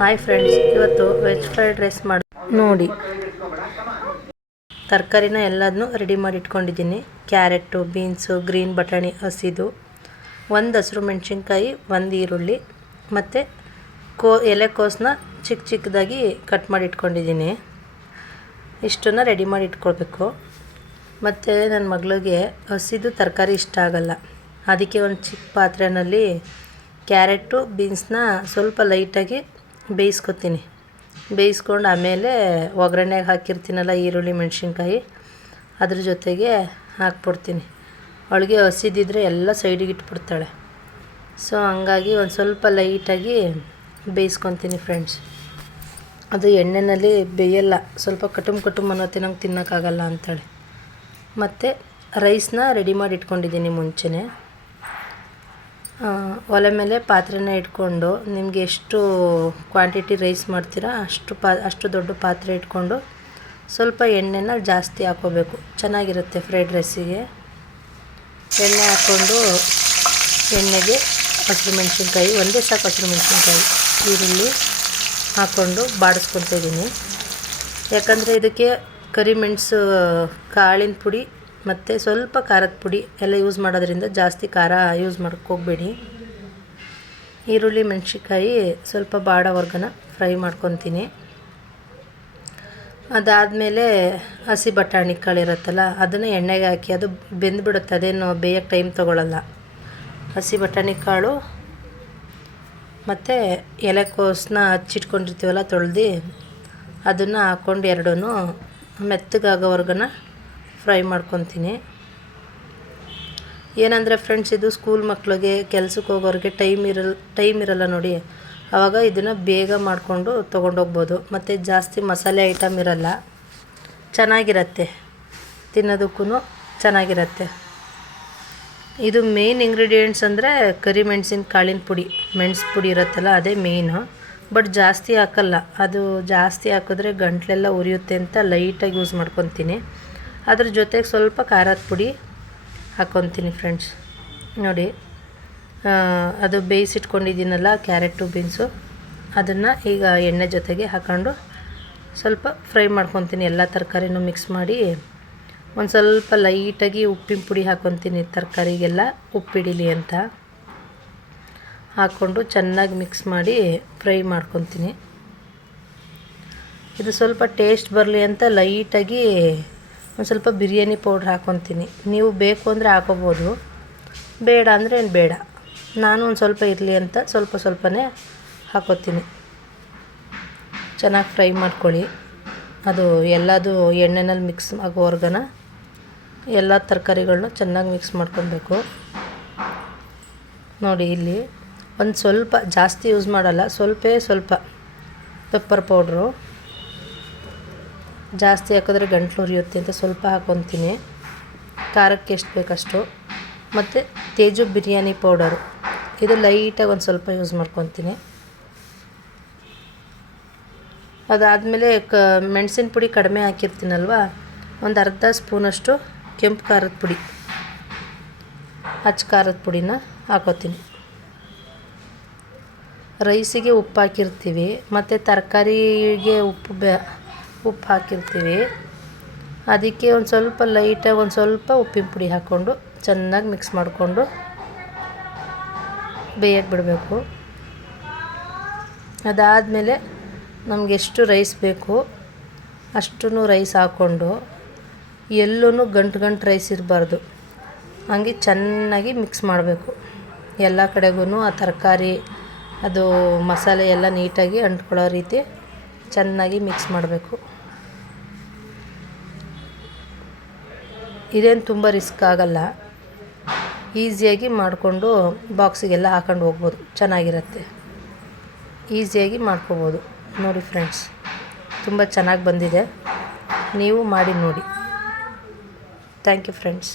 Hi friends, ಇವತ್ತು veg fried rice ಮಾಡಿ ನೋಡಿ. ತರಕಾರಿನ ಎಲ್ಲದನ್ನೂ ರೆಡಿ ಮಾಡಿ ಇಟ್ಕೊಂಡಿದ್ದೀನಿ. ಕ್ಯಾರೆಟು, ಬೀನ್ಸು, ಗ್ರೀನ್ ಬಟಾಣಿ ಹಸಿದು, ಒಂದು ಹಸಿರು ಮೆಣಸಿನ್ಕಾಯಿ, ಒಂದು ಈರುಳ್ಳಿ ಮತ್ತು ಎಲೆಕೋಸನ್ನ ಚಿಕ್ಕ ಚಿಕ್ಕದಾಗಿ ಕಟ್ ಮಾಡಿ ಇಟ್ಕೊಂಡಿದ್ದೀನಿ. ಇಷ್ಟನ್ನು ರೆಡಿ ಮಾಡಿ ಇಟ್ಕೊಳ್ಬೇಕು. ಮತ್ತು ನನ್ನ ಮಗಳಿಗೆ ಹಸಿದು ತರಕಾರಿ ಇಷ್ಟ ಆಗಲ್ಲ. ಅದಕ್ಕೆ ಒಂದು ಚಿಕ್ಕ ಪಾತ್ರೆಯಲ್ಲಿ ಕ್ಯಾರೆಟು, ಬೀನ್ಸ್ನ ಸ್ವಲ್ಪ ಲೈಟಾಗಿ ಬೇಯಿಸ್ಕೊಂಡು ಆಮೇಲೆ ಒಗ್ಗರಣೆಗೆ ಹಾಕಿರ್ತೀನಲ್ಲ ಈರುಳ್ಳಿ ಮೆಣಸಿನ್ಕಾಯಿ, ಅದ್ರ ಜೊತೆಗೆ ಹಾಕ್ಬಿಡ್ತೀನಿ. ಅವಳಿಗೆ ಹಸಿದಿದ್ರೆ ಎಲ್ಲ ಸೈಡಿಗೆ ಇಟ್ಬಿಡ್ತಾಳೆ. ಸೊ ಹಂಗಾಗಿ ಒಂದು ಸ್ವಲ್ಪ ಲೈಟಾಗಿ ಬೇಯಿಸ್ಕೊತೀನಿ ಫ್ರೆಂಡ್ಸ್. ಅದು ಎಣ್ಣೆಯಲ್ಲಿ ಬೇಯಲ್ಲ, ಸ್ವಲ್ಪ ಕಟುಮ್ ಅನ್ನೋತ್ತೆ, ನಂಗೆ ತಿನ್ನೋಕ್ಕಾಗಲ್ಲ ಅಂತಾಳೆ. ಮತ್ತು ರೈಸ್ನ ರೆಡಿ ಮಾಡಿ ಇಟ್ಕೊಂಡಿದ್ದೀನಿ ಮುಂಚೆನೇ. ಒಲೆ ಮೇಲೆ ಪಾತ್ರೆನ ಇಟ್ಕೊಂಡು ನಿಮಗೆ ಎಷ್ಟು ಕ್ವಾಂಟಿಟಿ ರೈಸ್ ಮಾಡ್ತೀರಾ ಅಷ್ಟು ದೊಡ್ಡ ಪಾತ್ರೆ ಇಟ್ಕೊಂಡು ಸ್ವಲ್ಪ ಎಣ್ಣೆನ ಜಾಸ್ತಿ ಹಾಕ್ಕೋಬೇಕು. ಚೆನ್ನಾಗಿರುತ್ತೆ ಫ್ರೈಡ್ ರೈಸಿಗೆ. ಎಣ್ಣೆ ಹಾಕ್ಕೊಂಡು ಎಣ್ಣೆಗೆ ಹಸಿರು ಮೆಣಸಿನ್ಕಾಯಿ, ಒಂದೇ ಸಾಕು ಹಸಿರು ಮೆಣಸಿನ್ಕಾಯಿ, ಈರುಳ್ಳಿ ಹಾಕ್ಕೊಂಡು ಬಾಡಿಸ್ಕೊತಿದ್ದೀನಿ. ಯಾಕಂದರೆ ಇದಕ್ಕೆ ಕರಿಮೆಣಸು, ಕಾಳಿನ ಪುಡಿ ಮತ್ತು ಸ್ವಲ್ಪ ಖಾರದ ಪುಡಿ ಎಲ್ಲ ಯೂಸ್ ಮಾಡೋದ್ರಿಂದ ಜಾಸ್ತಿ ಖಾರ ಯೂಸ್ ಮಾಡೋಕ್ಕೆ ಹೋಗಬೇಡಿ. ಈರುಳ್ಳಿ ಮೆಣಸಿನ್ಕಾಯಿ ಸ್ವಲ್ಪ ಬಾಡೋವರ್ಗನ ಫ್ರೈ ಮಾಡ್ಕೊತೀನಿ. ಅದಾದಮೇಲೆ ಹಸಿ ಬಟಾಣಿ ಕಾಳಿರುತ್ತಲ್ಲ ಅದನ್ನು ಎಣ್ಣೆಗೆ ಹಾಕಿ ಅದು ಬೆಂದುಬಿಡುತ್ತೆ, ಅದೇನು ಬೇಯೋಕ್ಕೆ ಟೈಮ್ ತೊಗೊಳ್ಳಲ್ಲ. ಹಸಿ ಬಟಾಣಿ ಕಾಳು ಮತ್ತು ಎಲೆಕೋಸನ್ನ ಹಚ್ಚಿಟ್ಕೊಂಡಿರ್ತೀವಲ್ಲ ತೊಳೆದು, ಅದನ್ನು ಹಾಕ್ಕೊಂಡು ಎರಡೂ ಮೆತ್ತಗಾಗೋವರ್ಗನ ಫ್ರೈ ಮಾಡ್ಕೊತೀನಿ. ಏನಂದರೆ ಫ್ರೆಂಡ್ಸ್, ಇದು ಸ್ಕೂಲ್ ಮಕ್ಕಳಿಗೆ, ಕೆಲ್ಸಕ್ಕೆ ಹೋಗೋರಿಗೆ ಟೈಮ್ ಇರಲ್ಲ ನೋಡಿ, ಆವಾಗ ಇದನ್ನು ಬೇಗ ಮಾಡಿಕೊಂಡು ತೊಗೊಂಡೋಗ್ಬೋದು. ಮತ್ತು ಜಾಸ್ತಿ ಮಸಾಲೆ ಐಟಮ್ ಇರಲ್ಲ, ಚೆನ್ನಾಗಿರತ್ತೆ, ತಿನ್ನೋದಕ್ಕೂ ಚೆನ್ನಾಗಿರತ್ತೆ. ಇದು ಮೇನ್ ಇಂಗ್ರೀಡಿಯೆಂಟ್ಸ್ ಅಂದರೆ ಕರಿಮೆಣಸಿನ ಕಾಳಿನ ಪುಡಿ, ಮೆಣಸು ಪುಡಿ ಇರುತ್ತಲ್ಲ ಅದೇ ಮೇಯ್ನು. ಬಟ್ ಜಾಸ್ತಿ ಹಾಕಲ್ಲ, ಅದು ಜಾಸ್ತಿ ಹಾಕಿದ್ರೆ ಗಂಟ್ಲೆಲ್ಲ ಉರಿಯುತ್ತೆ ಅಂತ ಲೈಟಾಗಿ ಯೂಸ್ ಮಾಡ್ಕೊತೀನಿ. ಅದ್ರ ಜೊತೆಗೆ ಸ್ವಲ್ಪ ಖಾರದ ಪುಡಿ ಹಾಕ್ಕೊತೀನಿ ಫ್ರೆಂಡ್ಸ್. ನೋಡಿ, ಅದು ಬೇಯಿಸಿಟ್ಕೊಂಡಿದ್ದೀನಲ್ಲ ಕ್ಯಾರೆಟು, ಬೀನ್ಸು, ಅದನ್ನು ಈಗ ಎಣ್ಣೆ ಜೊತೆಗೆ ಹಾಕ್ಕೊಂಡು ಸ್ವಲ್ಪ ಫ್ರೈ ಮಾಡ್ಕೊತೀನಿ. ಎಲ್ಲ ತರಕಾರಿನೂ ಮಿಕ್ಸ್ ಮಾಡಿ ಒಂದು ಸ್ವಲ್ಪ ಲೈಟಾಗಿ ಉಪ್ಪಿನ ಪುಡಿ ಹಾಕ್ಕೊತೀನಿ, ತರಕಾರಿಗೆಲ್ಲ ಉಪ್ಪಿಡಿಲಿ ಅಂತ ಹಾಕ್ಕೊಂಡು ಚೆನ್ನಾಗಿ ಮಿಕ್ಸ್ ಮಾಡಿ ಫ್ರೈ ಮಾಡ್ಕೊತೀನಿ. ಇದು ಸ್ವಲ್ಪ ಟೇಸ್ಟ್ ಬರಲಿ ಅಂತ ಲೈಟಾಗಿ ಒಂದು ಸ್ವಲ್ಪ ಬಿರಿಯಾನಿ ಪೌಡ್ರ್ ಹಾಕ್ಕೊತೀನಿ. ನೀವು ಬೇಕು ಅಂದರೆ ಹಾಕೋಬೋದು, ಬೇಡ ಅಂದರೆ ಏನು ಬೇಡ. ನಾನು ಒಂದು ಸ್ವಲ್ಪ ಇರಲಿ ಅಂತ ಸ್ವಲ್ಪನೇ ಹಾಕ್ಕೊತೀನಿ. ಚೆನ್ನಾಗಿ ಫ್ರೈ ಮಾಡ್ಕೊಳ್ಳಿ. ಅದು ಎಲ್ಲದು ಎಣ್ಣೆನಲ್ಲಿ ಮಿಕ್ಸ್ ಆಗೋವರ್ಗನ ಎಲ್ಲ ತರಕಾರಿಗಳನ್ನ ಚೆನ್ನಾಗಿ ಮಿಕ್ಸ್ ಮಾಡ್ಕೊಬೇಕು. ನೋಡಿ, ಇಲ್ಲಿ ಒಂದು ಸ್ವಲ್ಪ ಜಾಸ್ತಿ ಯೂಸ್ ಮಾಡಲ್ಲ, ಸ್ವಲ್ಪ ಪೆಪ್ಪರ್ ಪೌಡ್ರು. ಜಾಸ್ತಿ ಹಾಕಿದ್ರೆ ಗಂಟ್ಲು ಉರಿಯುತ್ತೆ ಅಂತ ಸ್ವಲ್ಪ ಹಾಕ್ಕೊತೀನಿ, ಖಾರಕ್ಕೆ ಎಷ್ಟು ಬೇಕಷ್ಟು. ಮತ್ತು ತೇಜು ಬಿರಿಯಾನಿ ಪೌಡರು, ಇದು ಲೈಟಾಗಿ ಒಂದು ಸ್ವಲ್ಪ ಯೂಸ್ ಮಾಡ್ಕೊತೀನಿ. ಅದಾದಮೇಲೆ ಮೆಣಸಿನ ಪುಡಿ ಕಡಿಮೆ ಹಾಕಿರ್ತೀನಲ್ವ, ಒಂದು ಅರ್ಧ ಸ್ಪೂನಷ್ಟು ಕೆಂಪು ಖಾರದ ಪುಡಿ, ಅಚ್ಚ ಖಾರದ ಪುಡಿನ ಹಾಕ್ಕೊತೀನಿ. ರೈಸಿಗೆ ಉಪ್ಪು ಹಾಕಿರ್ತೀವಿ ಮತ್ತು ತರಕಾರಿಗೆ ಉಪ್ಪು ಹಾಕಿರ್ತೀವಿ, ಅದಕ್ಕೆ ಒಂದು ಸ್ವಲ್ಪ ಲೈಟಾಗಿ ಒಂದು ಸ್ವಲ್ಪ ಉಪ್ಪಿನ ಪುಡಿ ಹಾಕ್ಕೊಂಡು ಚೆನ್ನಾಗಿ ಮಿಕ್ಸ್ ಮಾಡಿಕೊಂಡು ಬೇಯಕ್ಕೆ ಬಿಡಬೇಕು. ಅದಾದಮೇಲೆ ನಮಗೆ ಎಷ್ಟು ರೈಸ್ ಬೇಕು ಅಷ್ಟು ರೈಸ್ ಹಾಕ್ಕೊಂಡು, ಎಲ್ಲೂ ಗಂಟು ರೈಸ್ ಇರಬಾರ್ದು, ಹಂಗೆ ಚೆನ್ನಾಗಿ ಮಿಕ್ಸ್ ಮಾಡಬೇಕು. ಎಲ್ಲ ಕಡೆಗೂ ಆ ತರಕಾರಿ, ಅದು ಮಸಾಲೆ ಎಲ್ಲ ನೀಟಾಗಿ ಅಂಟ್ಕೊಳ್ಳೋ ರೀತಿ ಚೆನ್ನಾಗಿ ಮಿಕ್ಸ್ ಮಾಡಬೇಕು. ಇದೇನು ತುಂಬ ರಿಸ್ಕ್ ಆಗಲ್ಲ, ಈಸಿಯಾಗಿ ಮಾಡಿಕೊಂಡು ಬಾಕ್ಸಿಗೆಲ್ಲ ಹಾಕೊಂಡು ಹೋಗ್ಬೋದು, ಚೆನ್ನಾಗಿರುತ್ತೆ, ಈಸಿಯಾಗಿ ಮಾಡ್ಕೋಬೋದು. ನೋಡಿ ಫ್ರೆಂಡ್ಸ್, ತುಂಬ ಚೆನ್ನಾಗಿ ಬಂದಿದೆ, ನೀವು ಮಾಡಿ ನೋಡಿ. Thank you friends.